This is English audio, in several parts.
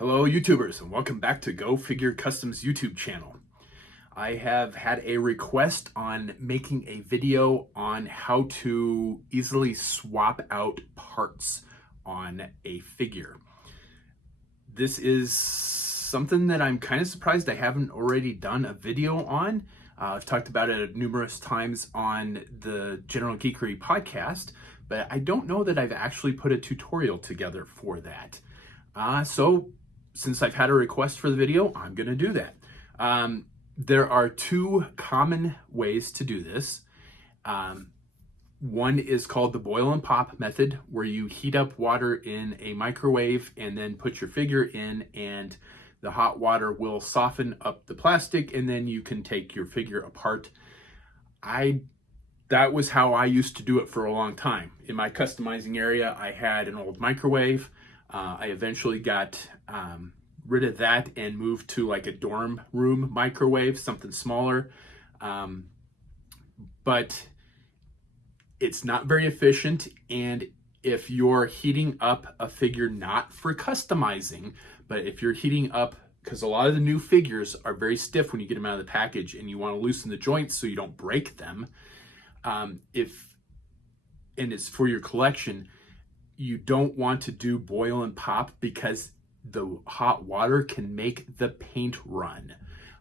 Hello YouTubers, and welcome back to Go Figure Customs YouTube channel. I have had a request on making a video on how to easily swap out parts on a figure. This is something that I'm kind of surprised I haven't already done a video on. I've talked about it numerous times on the General Geekery podcast, but I don't know that I've actually put a tutorial together for that. So since I've had a request for the video, I'm going to do that. There are two common ways to do this. One is called the boil and pop method, where you heat up water in a microwave and then put your figure in, and the hot water will soften up the plastic, and then you can take your figure apart. That was how I used to do it for a long time. In my customizing area, I had an old microwave. I eventually got rid of that and moved to like a dorm room microwave, something smaller. But it's not very efficient, and if you're heating up a figure, not for customizing, but if you're heating up, because a lot of the new figures are very stiff when you get them out of the package, and you want to loosen the joints so you don't break them, and it's for your collection, you don't want to do boil and pop because the hot water can make the paint run.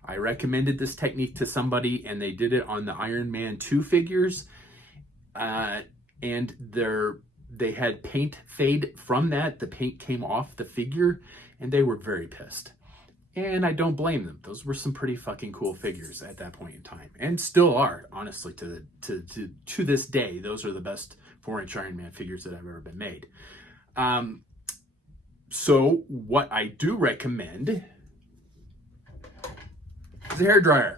I recommended this technique to somebody, and they did it on the Iron Man 2 figures, and they had paint fade from that. The paint came off the figure, and they were very pissed. And I don't blame them. Those were some pretty fucking cool figures at that point in time, and still are, honestly, to this day. Those are the best 4-inch Iron Man figures that have ever been made. So what I do recommend is a hairdryer.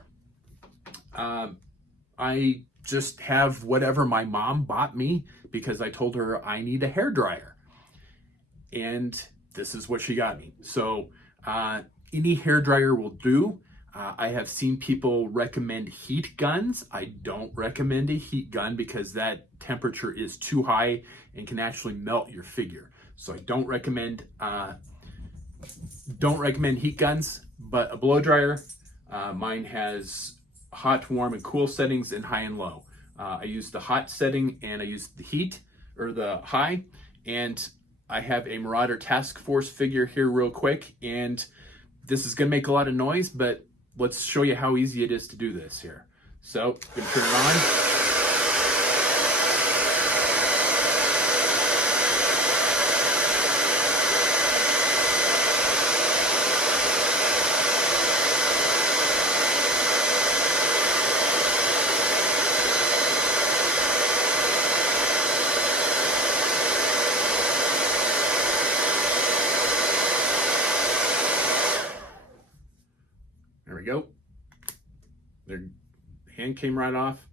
I just have whatever my mom bought me because I told her I need a hairdryer, and this is what she got me. So any hairdryer will do. I have seen people recommend heat guns. I don't recommend a heat gun because that temperature is too high and can actually melt your figure. So I don't recommend heat guns, but a blow dryer. Mine has hot, warm, and cool settings and high and low. I use the hot setting, and I use the heat or the high, and I have a Marauder Task Force figure here real quick, and this is gonna make a lot of noise, but let's show you how easy it is to do this here. So I'm gonna turn it on. There we go. Their hand came right off,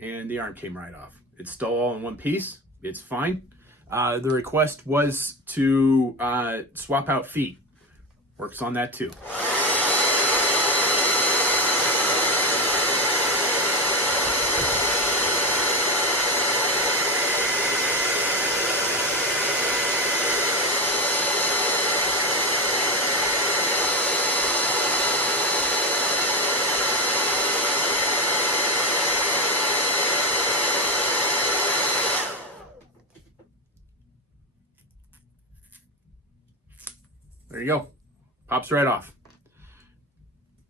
and the arm came right off. It's still all in one piece. It's fine. The request was to swap out feet. Works on that too. There you go. Pops right off.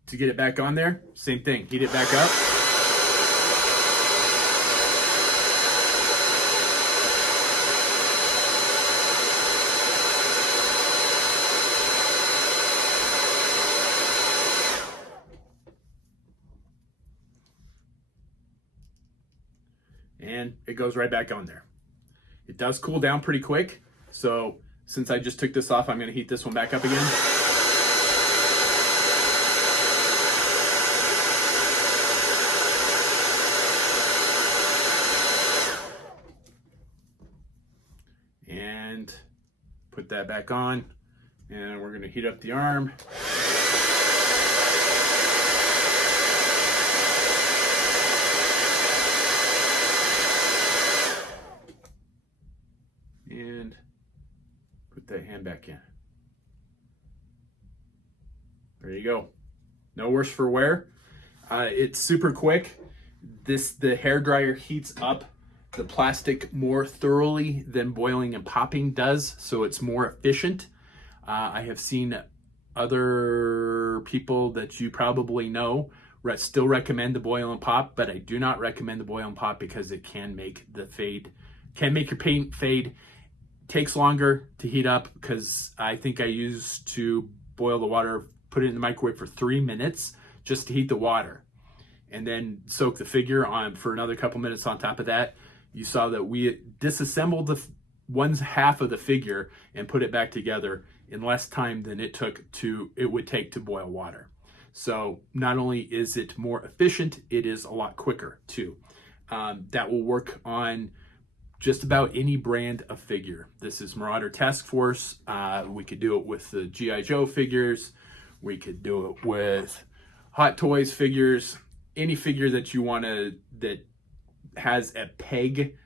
To get it back on there, same thing. Heat it back up. And it goes right back on there. It does cool down pretty quick, so since I just took this off, I'm going to heat this one back up again. And put that back on, and we're going to heat up the arm. And put that hand back in. There you go. No worse for wear. It's super quick. The hair dryer heats up the plastic more thoroughly than boiling and popping does, so it's more efficient. I have seen other people that you probably know still recommend the boil and pop, but I do not recommend the boil and pop because it can make your paint fade. Takes longer to heat up because I think I used to boil the water, put it in the microwave for 3 minutes just to heat the water, and then soak the figure on for another couple minutes on top of that. You saw that we disassembled the one half of the figure and put it back together in less time than it would take to boil water. So not only is it more efficient, it is a lot quicker too. That will work on just about any brand of figure. This is Marauder Task Force. We could do it with the G.I. Joe figures. We could do it with Hot Toys figures. Any figure that you want to, that has a peg,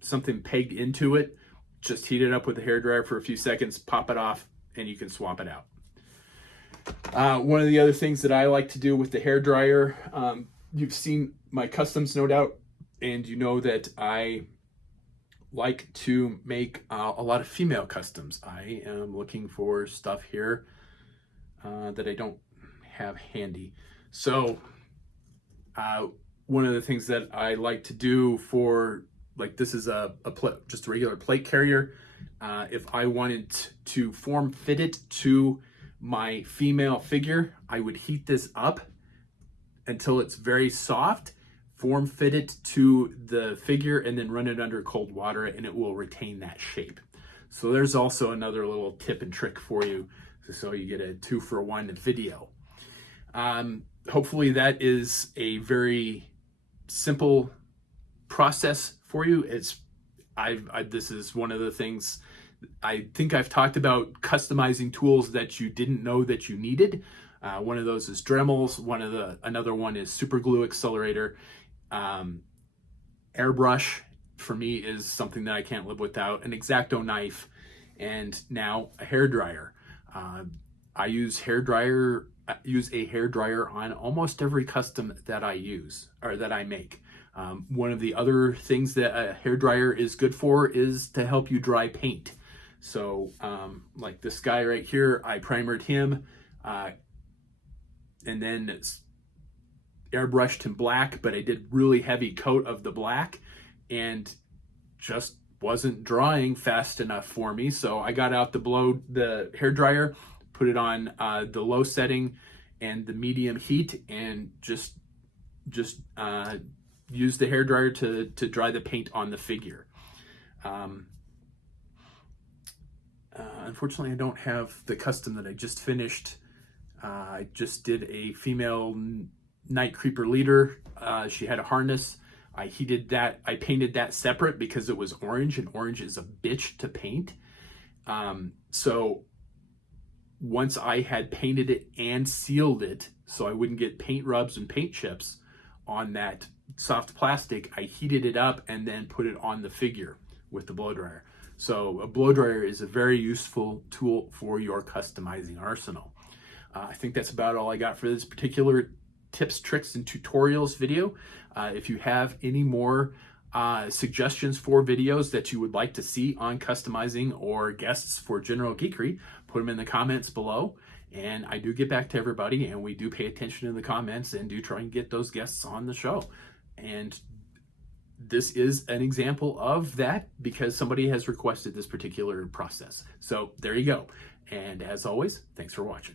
something pegged into it, just heat it up with a hairdryer for a few seconds, pop it off, and you can swap it out. One of the other things that I like to do with the hairdryer, you've seen my customs, no doubt, and you know that I like to make a lot of female customs. I am looking for stuff here that I don't have handy. So one of the things that I like to do for, like, this is just a regular plate carrier. If I wanted to form fit it to my female figure, I would heat this up until it's very soft, form fit it to the figure, and then run it under cold water, and it will retain that shape. So there's also another little tip and trick for you, so you get a 2-for-1 video. Hopefully that is a very simple process for you. This is one of the things I think I've talked about, customizing tools that you didn't know that you needed. One of those is Dremels. Another one is Super Glue Accelerator. Airbrush for me is something that I can't live without. An X-Acto knife, and now a hairdryer. I use a hairdryer on almost every custom that I use or that I make. One of the other things that a hairdryer is good for is to help you dry paint. So like this guy right here, I primered him and then airbrushed him black, but I did really heavy coat of the black and just wasn't drying fast enough for me. So I got out the hairdryer, put it on the low setting and the medium heat, and just used the hairdryer to dry the paint on the figure. Unfortunately, I don't have the custom that I just finished. I just did a female Night Creeper leader. She had a harness. I heated that. I painted that separate because it was orange, and orange is a bitch to paint. So once I had painted it and sealed it so I wouldn't get paint rubs and paint chips on that soft plastic, I heated it up and then put it on the figure with the blow dryer. So a blow dryer is a very useful tool for your customizing arsenal. I think that's about all I got for this particular tips, tricks, and tutorials video. If you have any more suggestions for videos that you would like to see on customizing or guests for General Geekery, put them in the comments below. And I do get back to everybody, and we do pay attention to the comments and do try and get those guests on the show. And this is an example of that because somebody has requested this particular process. So there you go. And as always, thanks for watching.